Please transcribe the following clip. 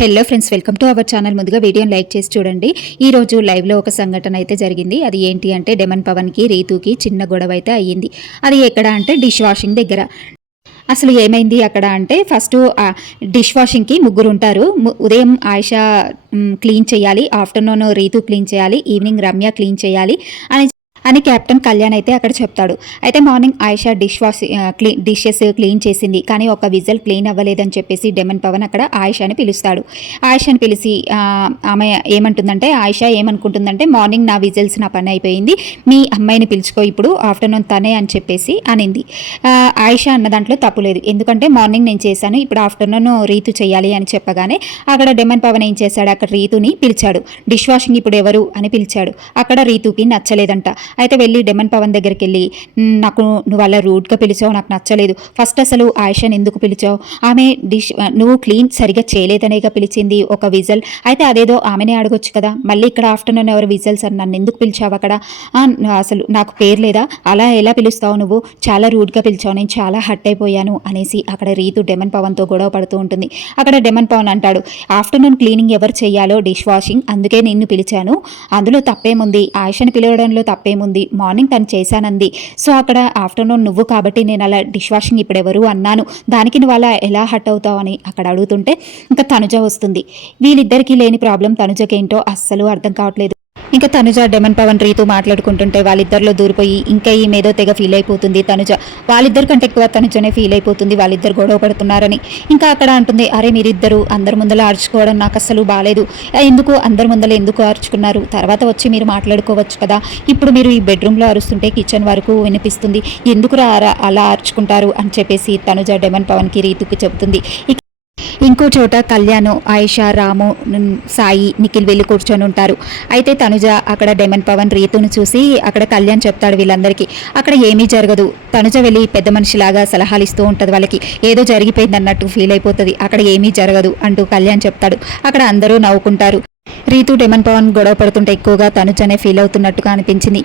Hello friends, welcome to our channel. ముందుగా వీడియోని like చేసి చూడండి. ఈ రోజు లైవ్లో ఒక సంఘటన అయితే జరిగింది. అది ఏంటి అంటే డెమన్ పవన్కి రీతుకి చిన్న గొడవ అయితే అయ్యింది. అది ఎక్కడ అంటే డిష్ వాషింగ్ దగ్గర. అసలు ఏమైంది అక్కడ అంటే ఫస్ట్ డిష్ వాషింగ్కి ముగ్గురు ఉంటారు. ఉదయం ఆయిషా క్లీన్ చేయాలి, ఆఫ్టర్నూన్ రీతు క్లీన్ చేయాలి, ఈవినింగ్ రమ్య క్లీన్ చేయాలి అని కెప్టెన్ కళ్యాణ్ అయితే అక్కడ చెప్తాడు. అయితే మార్నింగ్ ఆయిషా డిషెస్ క్లీన్ చేసింది, కానీ ఒక విజల్ క్లీన్ అవ్వలేదని చెప్పేసి డెమన్ పవన్ అక్కడ ఆయిషాని పిలుస్తాడు. ఆయిషాని పిలిచి ఆమె ఏమంటుందంటే, ఆయిషా ఏమనుకుంటుందంటే, మార్నింగ్ నా విజల్స్ నా పని అయిపోయింది, మీ అమ్మాయిని పిలుచుకో ఇప్పుడు, ఆఫ్టర్నూన్ తనే అని చెప్పేసి అనింది. ఆయిషా అన్న దాంట్లో తప్పు లేదు, ఎందుకంటే మార్నింగ్ నేను చేశాను, ఇప్పుడు ఆఫ్టర్నూన్ రీతు చేయాలి అని చెప్పగానే అక్కడ డెమన్ పవన్ ఏం చేశాడు, అక్కడ రీతుని పిలిచాడు. డిష్ వాషింగ్ ఇప్పుడు ఎవరు అని పిలిచాడు. అక్కడ రీతుకి నచ్చలేదంట. అయితే వెళ్ళి డెమన్ పవన్ దగ్గరికి వెళ్ళి, నాకు నువ్వు అలా రూడ్గా పిలిచావు, నాకు నచ్చలేదు, ఫస్ట్ అసలు ఆయిషాని ఎందుకు పిలిచావు, ఆమె నువ్వు క్లీన్ సరిగా చేయలేదనేగా పిలిచింది, ఒక విజల్, అయితే అదేదో ఆమెనే అడగొచ్చు కదా, మళ్ళీ ఇక్కడ ఆఫ్టర్నూన్ ఎవరు విజల్స్ అని నన్ను ఎందుకు పిలిచావు, అక్కడ అసలు నాకు పేరు లేదా, అలా ఎలా పిలుస్తావు, నువ్వు చాలా రూడ్గా పిలిచావు, నేను చాలా హర్ట్ అయిపోయాను అనేసి అక్కడ రీతు డెమన్ పవన్తో గొడవ పడుతూ ఉంటుంది. అక్కడ డెమన్ పవన్ అంటాడు, ఆఫ్టర్నూన్ క్లీనింగ్ ఎవరు చేయాలో డిష్ వాషింగ్, అందుకే నిన్ను పిలిచాను, అందులో తప్పేముంది, ఆయిషాని పిలవడంలో తప్పేముంది, మార్నింగ్ తను చేశానంది, సో అక్కడ ఆఫ్టర్నూన్ నువ్వు కాబట్టి నేను అలా డిష్ వాషింగ్ ఇప్పుడు ఎవరు అన్నాను, దానికి నువ్వు అలా ఎలా హర్ట్ అవుతావు అని అక్కడ అడుగుతుంటే ఇంకా తనుజ వస్తుంది. వీళ్ళిద్దరికీ లేని ప్రాబ్లం తనుజకేంటో అస్సలు అర్థం కావట్లేదు. ఇంకా తనుజ డెమన్ పవన్ రీతు మాట్లాడుకుంటుంటే వాళ్ళిద్దరిలో దూరిపోయి ఇంకా ఈ మీదో తెగ ఫీల్ అయిపోతుంది తనుజ. వాళ్ళిద్దరి కంటే ఎక్కువ తనుజనే ఫీల్ అయిపోతుంది వాళ్ళిద్దరు గొడవ పడుతున్నారని. ఇంకా అక్కడ అంటుంది, అరే మీరిద్దరు అందరి ముందర అరుచుకోవడం నాకు అసలు బాగాలేదు, ఎందుకు అందరి ముందర ఎందుకు అరుచుకున్నారు, తర్వాత వచ్చి మీరు మాట్లాడుకోవచ్చు కదా, ఇప్పుడు మీరు ఈ బెడ్రూమ్లో అరుస్తుంటే కిచెన్ వరకు వినిపిస్తుంది, ఎందుకు అలా అరుచుకుంటారు అని చెప్పేసి తనుజ డెమన్ పవన్కి రీతుకి చెబుతుంది. ఇంకో చోట కళ్యాణ్, ఆయిషా, రాము, సాయి, నిఖిల్ వెళ్ళి కూర్చొని ఉంటారు. అయితే తనుజ అక్కడ డెమన్ పవన్ రీతును చూసి అక్కడ కళ్యాణ్ చెప్తాడు వీళ్ళందరికీ, అక్కడ ఏమీ జరగదు, తనుజ వెళ్ళి పెద్ద మనిషిలాగా సలహాలు ఇస్తూ ఉంటుంది వాళ్ళకి, ఏదో జరిగిపోయింది అన్నట్టు ఫీల్ అయిపోతుంది, అక్కడ ఏమీ జరగదు అంటూ కళ్యాణ్ చెప్తాడు. అక్కడ అందరూ నవ్వుకుంటారు. రీతు డెమన్ పవన్ గొడవ పడుతుంటే ఎక్కువగా తనుజనే ఫీల్ అవుతున్నట్టుగా అనిపించింది.